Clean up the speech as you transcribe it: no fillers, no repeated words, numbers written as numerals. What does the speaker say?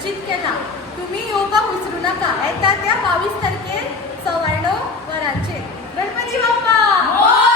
विसर्जित केला. तुम्ही येवपाक विसरू नका. येता त्या 22 तारखेर 94 वरांचेर. गणपती बाप्पा